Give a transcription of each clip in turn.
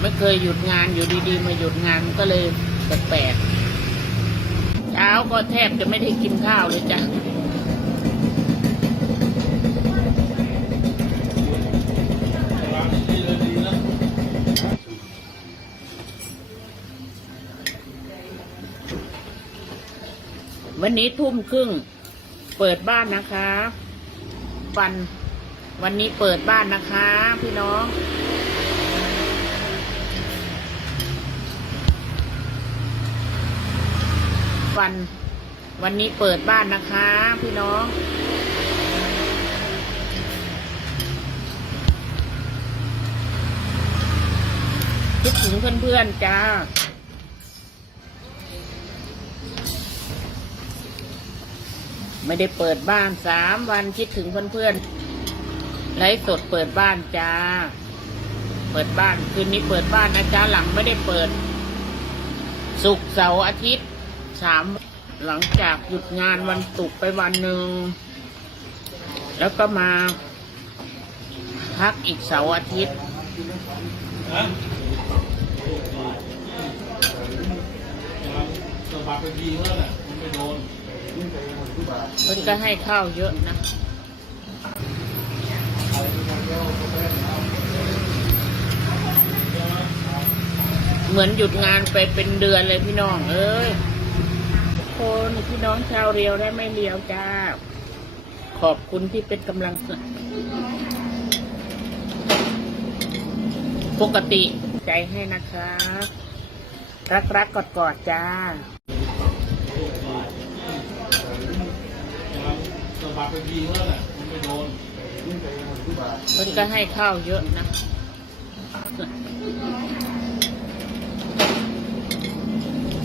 ไม่เคยหยุดงานอยู่ดีๆ มาหยุดงานก็เลยแปลกๆเช้าก็แทบจะไม่ได้กินข้าวเลยจ้ะวันนี้ทุ่มครึ่ง เปิดบ้านนะคะฟันวันนี้เปิดบ้านนะคะ พี่น้อง วัน วันนี้เปิดบ้านนะคะ พี่น้องคิดถึงเพื่อนๆจ้าไม่ได้เปิดบ้านสามวันคิดถึงเพื่อนๆไลฟ์สดเปิดบ้านจ้า เปิดบ้านคืนนี้เปิดบ้านนะจ้าหลังไม่ได้เปิดศุกร์เสาร์อาทิตย์ สามหลังจากหยุดงานวันศุกร์ไปวันหนึ่ง แล้วก็มา พักอีกเสาร์อาทิตย์ มันก็ให้ข้าวเยอะนะเหมือนหยุดงานไปเป็นเดือนเลยพี่น้อง เอ้ย คนพี่น้องชาวเรียวได้ไม่เรียวจ้า ขอบคุณที่เป็นกำลังใจปกติใจให้นะคะรักรักกอดกอดๆจ้ามันไม่โดนเพิ่นก็ให้ข้าวเยอะนะ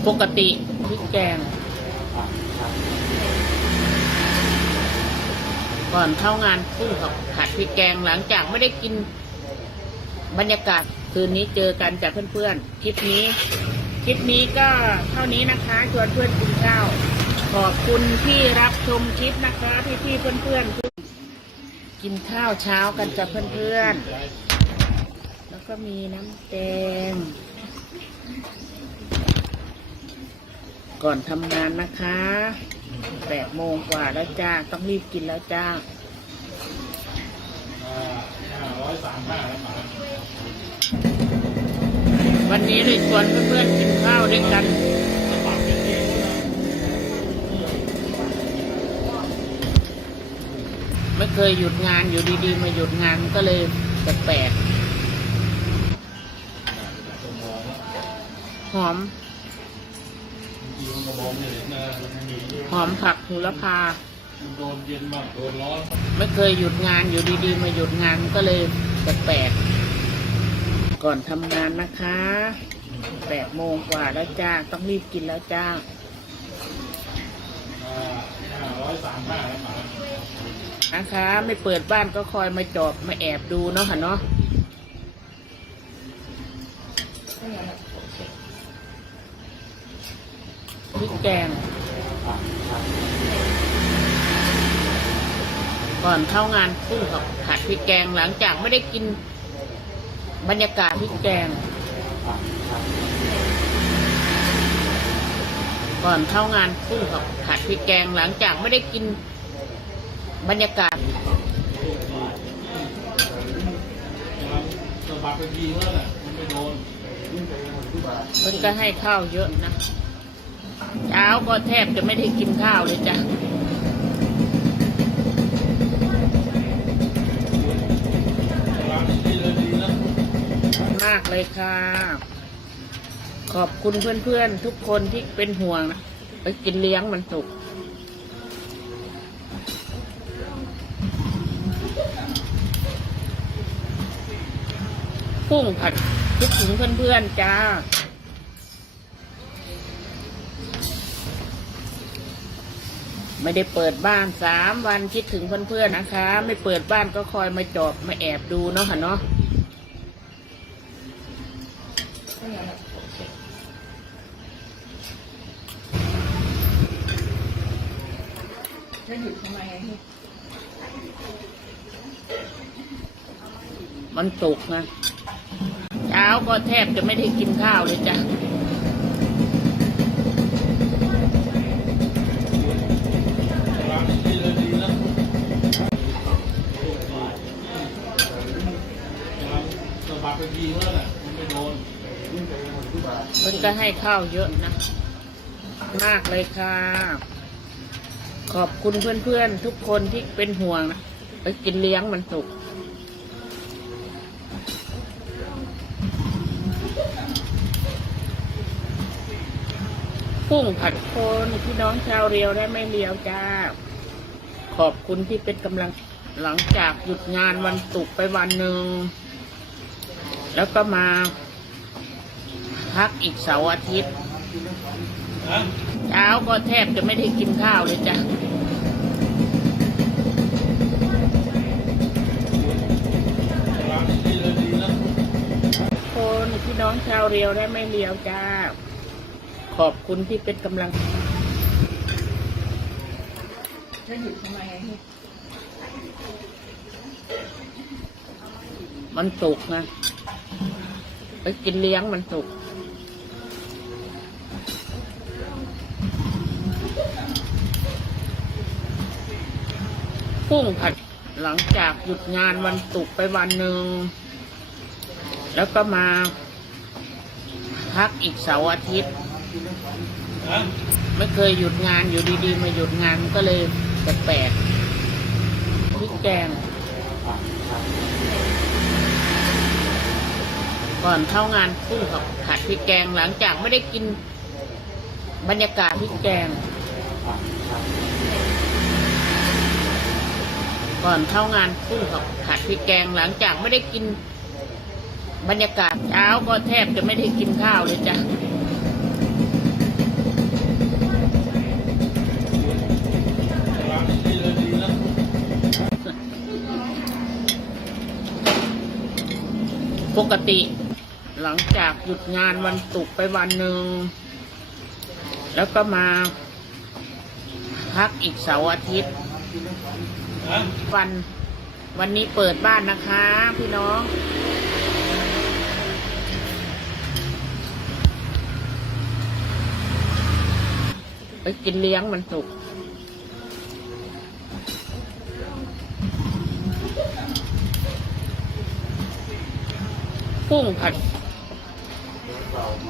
ปกติพริกแกง ก่อนเข้างานกุ้งกับผัดพริกแกงหลังจากไม่ได้กินบรรยากาศคืนนี้เจอกันจากเพื่อนๆ คลิปนี้ คลิปนี้ก็เท่านี้นะคะชวนเพื่อนกินข้าวขอบคุณที่รับชมคลิปนะคะ พี่ๆเพื่อนๆ กินข้าวเช้ากันจากเพื่อนๆ แล้วก็มีน้ำแดง ก่อนทำงานนะคะแปดโมงกว่าแล้วจ้า ต้องรีบกินแล้วจ้าวันนี้เลยชวนเพื่อนๆกินข้าวด้วยกันไม่เคยหยุดงานอยู่ดีๆ มาหยุดงานก็เลยแปลกๆหอม ก็มองไม่เห็นนะมันมีหอมผักโหระพา มันโดนเย็นบ้างโดนร้อนไม่เคยหยุดงานอยู่ดีๆ มาหยุดงานก็เลยแปลกๆก่อนทำงานนะคะแปดโมงกว่าแล้วจ้า ต้องรีบกินแล้วจ้าห้าร้อยสามห้าแล้วมานะคะ ไม่เปิดบ้านก็คอยมาจอบมาแอบดูเนาะค่ะเนาะ พริกแกง ก่อนเข้างานกุ้งกับผัดพริกแกงหลังจากไม่ได้กินบรรยากาศพริกแกง ก่อนเข้างานกุ้งกับผัดพริกแกงหลังจากไม่ได้กินบรรยากาศสะบัดไปทีแล้วแหละมันไม่โดนเพิ่นก็ให้ข้าวเยอะนะ เช้าก็แทบจะไม่ได้กินข้าวเลยจ้ะมากเลยค่ะ ขอบคุณเพื่อนๆ ทุกคนที่เป็นห่วงนะ ไปกินเลี้ยงมันสุกกุ้งผัดคิดถึงเพื่อนๆจ้า ไม่ได้เปิดบ้านสามวันคิดถึงเพื่อนๆนะคะ ไม่เปิดบ้านก็คอยมาจอบมาแอบดูเนาะค่ะเนาะมันตกนะเช้าช้าก็แทบจะไม่ได้กินข้าวเลยจ้ะ มันไม่โดนเพิ่นก็ให้ข้าวเยอะนะ มากเลยค่ะ ขอบคุณเพื่อนๆ ทุกคนที่เป็นห่วงนะ ไปกินเลี้ยงมันสุกกุ้งผัดโคนพี่น้องชาวเรียวและไม่เรียวจ้า ขอบคุณที่เป็นกำลังหลังจากหยุดงานวันศุกร์ไปวันหนึ่ง แล้วก็มา พักอีกเสาร์อาทิตย์เช้าก็แทบจะไม่ได้กินข้าวเลยจ้ะคนพี่น้องชาวเรียวและไม่เรียวจ้า ขอบคุณที่เป็นกำลังจะหยุดทำไมมันสุกนะ ไปกินเลี้ยงมันสุกกุ้งผัดหลังจากหยุดงานวันศุกร์ไปวันหนึ่ง แล้วก็มา พักอีกเสาร์อาทิตย์ ไม่เคยหยุดงานอยู่ดีๆ มาหยุดงานก็เลยแปลกๆพริกแกง ก่อนเข้างานกุ้งกับผัดพริกแกงหลังจากไม่ได้กินบรรยากาศพริกแกง ก่อนเข้างานกุ้งกับผัดพริกแกงหลังจากไม่ได้กินบรรยากาศเช้าก็แทบจะไม่ได้กินข้าวเลยจ้ะร้านดีเลยดีนะปกติ หลังจากหยุดงานวันศุกร์ไปวันหนึ่ง แล้วก็มา พักอีกเสาร์อาทิตย์ วันวันนี้เปิดบ้านนะคะ พี่น้องไปกินเลี้ยงมันสุก กุ้งผัด เ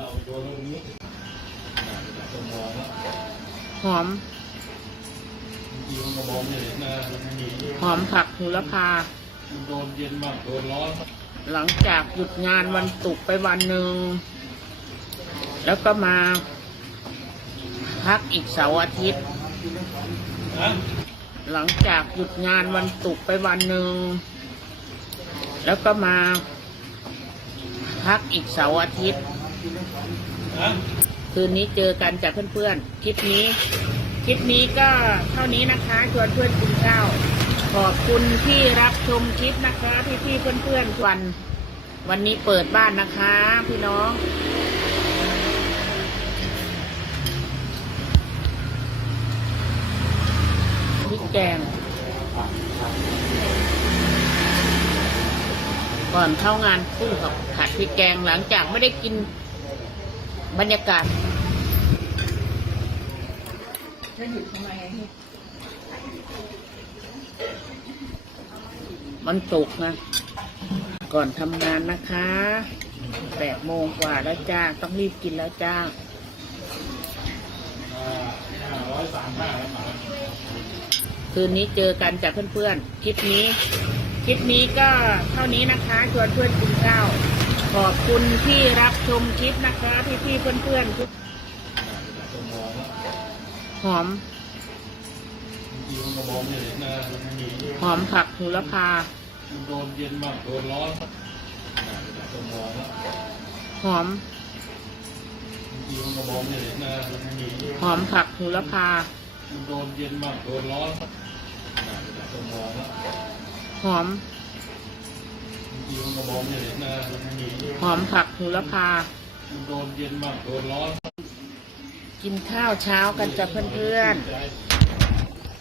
ราโดนตรงนี้สมองแล้วหอม จริงๆมันก็มองไม่เห็นนะมันมีหอมผักโหระพา มันโดนเย็นบ้างโดนร้อนบ้างหลังจากหยุดงานวันศุกร์ไปวันหนึ่ง แล้วก็มา พักอีกเสาร์อาทิตย์ นะหลังจากหยุดงานวันศุกร์ไปวันหนึ่ง แล้วก็มา พักอีกเสาร์อาทิตย์ คืนนี้เจอกันจากเพื่อนๆ คลิปนี้ คลิปนี้ก็เท่านี้นะคะชวนเพื่อนกินข้าว ขอบคุณที่รับชมคลิปนะคะพี่พี่ๆเพื่อนๆวันวันนี้เปิดบ้านนะคะ พี่น้องพริกแกง ก่อนเข้างานกุ้งกับผัดพริกแกงหลังจากไม่ได้กินบรรยากาศจะหยุดทำไมมันสุกนะ ก่อนทำงานนะคะแปดโมงกว่าแล้วจ้า ต้องรีบกินแล้วจ้าคืนนี้เจอกันจากเพื่อนๆ คลิปนี้ คลิปนี้ก็เท่านี้นะคะชวนเพื่อนกินข้าว ขอบคุณที่รับชมคลิปนะคะพี่พี่เพื่อนๆทุกสมองแล้วหอมจริงๆมันก็มองไม่เห็นนะมันมีหอมผักโหระพาโดนเย็นบ้างโดนร้อนบ้างสมองแล้วหอมจริงๆมันก็มองไม่เห็นน อม หอมผักหูละพา โดนเย็นมากโดนร้อน กินข้าวเช้ากันจะเพื่อนเพื่อน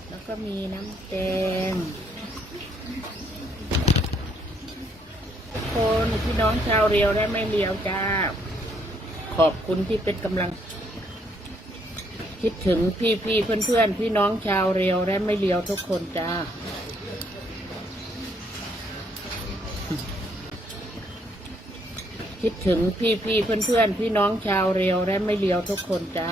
แล้วก็มีน้ำแดงคนที่น้องชาวเรียวและไม่เรียวจ้า ขอบคุณที่เป็นกำลัง คิดถึงพี่พี่เพื่อนเพื่อนพี่น้องชาวเรียวและไม่เรียวทุกคนจ้า คิดถึงพี่พี่เพื่อนเพื่อนพี่น้องชาวเรียวและไม่เรียวทุกคนจ้า